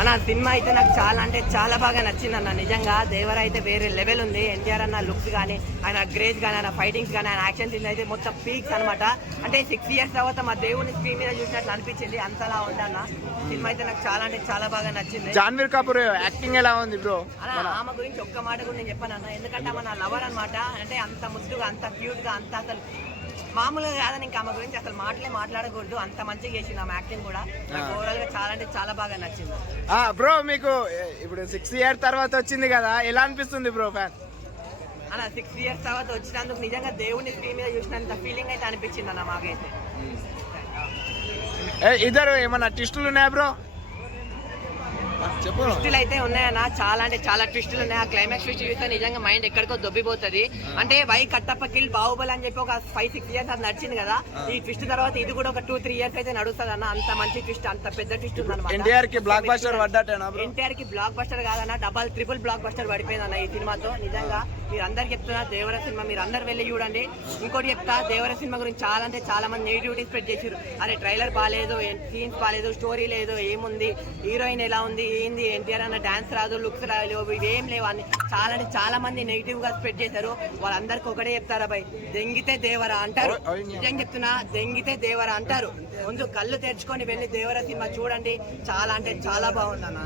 అన్న సినిమా అయితే నాకు చాలా అంటే చాలా బాగా నచ్చింది అన్న. నిజంగా దేవర అయితే వేరే లెవెల్ ఉంది. ఎన్టీఆర్ అన్న లుక్స్ కానీ, ఆయన గ్రేజ్ కానీ, ఆయన ఫైటింగ్స్ కానీ, ఆయన యాక్షన్ సీన్స్ అయితే మొత్తం పీక్స్ అనమాట. అంటే 6 years తర్వాత మా దేవుని స్క్రీన్ మీద చూసినట్లు అనిపించింది. అంతలా ఉంది అన్న సినిమా అయితే నాకు చాలా అంటే చాలా బాగా నచ్చింది. జాన్వీర్ కపూర్ యాక్టింగ్ ఎలా ఉంది బ్రో? అన్న ఆమె గురించి ఒక్క మాట కూడా నేను చెప్పాను అన్న, ఎందుకంటే ఆమె నా లవర్ అనమాట. అంటే అంత ముద్దుగా, అంత క్యూట్ గా, అంత అసలు మామూలుగా కాదని ఇంకా ఆమె గురించి అసలు మాట్లాడకూడదు. అంత మంచిగా చేసింది ఆమె యాక్టింగ్ కూడా. నాకు ఓవరాల్ గా చాలా అంటే చాలా బాగా నచ్చింది. బ్రో మీకు ఇప్పుడు 6 years తర్వాత వచ్చింది కదా, ఎలా అనిపిస్తుంది బ్రో ఫ్యాన్? అన్న 6 years తర్వాత వచ్చినందుకు నిజంగా దేవుని స్క్రీన్ మీద చూసినంత ఫీలింగ్ అయితే అనిపించింది అన్న మాకైతే. ఇద్దరు ఏమన్నా ట్విస్టులు ఉన్నాయా బ్రో? చెప్పు. ట్విస్టులు అయితే ఉన్నాయన్న, చాలా అంటే చాలా ట్విస్టులు ఉన్నాయి. ఆ క్లైమాక్స్ ట్విస్ట్ చూస్తే నిజంగా మైండ్ ఎక్కడికో దొబ్బిపోతుంది. అంటే వై కట్టప్ప కిల్ బాహుబలి అని చెప్పి ఒక 5-6 years అది నడిచింది కదా, ఈ ట్విస్ట్ తర్వాత ఇది కూడా ఒక 2-3 years అయితే నడుస్తుంది అన్న. అంత మంచి ట్విస్ట్, అంత పెద్ద ట్విస్ట్ ఉంది. ఎన్టీఆర్ కి బ్లాక్ బస్టర్ పడ్డట్టేనా? ఎన్టీఆర్ కి బ్లాక్ బస్టర్ కాదన్న, డబల్ ట్రిపుల్ బ్లాక్ బస్టర్ పడిపోయింది అన్న ఈ సినిమాతో. నిజంగా మీరు అందరు చెప్తున్నా దేవర సినిమా మీరు అందరు వెళ్ళి చూడండి. ఇంకోటి చెప్తా, దేవర సినిమా గురించి చాలా అంటే చాలా మంది నెగిటివిటీ స్ప్రెడ్ చేసారు. అరే ట్రైలర్ బాగాలేదు, సీన్స్ బాగాలేదు, స్టోరీ లేదు, ఏముంది, హీరోయిన్ ఎలా ఉంది, ఏంది, ఎన్టీఆర్ అన్న డాన్స్ రాదు, లుక్స్ రాలేవు, ఇవేం లేవు అని చాలా అంటే చాలా మంది నెగిటివ్ గా స్ప్రెడ్ చేశారు. వాళ్ళందరికీ ఒకటే చెప్తారా భయ్, దెంగితే దేవరా అంటారు. నిజం చెప్తున్నా, దెంగితే దేవరా అంటారు. ముందు కళ్ళు తెరుచుకొని వెళ్ళి దేవర సినిమా చూడండి. చాలా అంటే చాలా బాగుంది అన్న.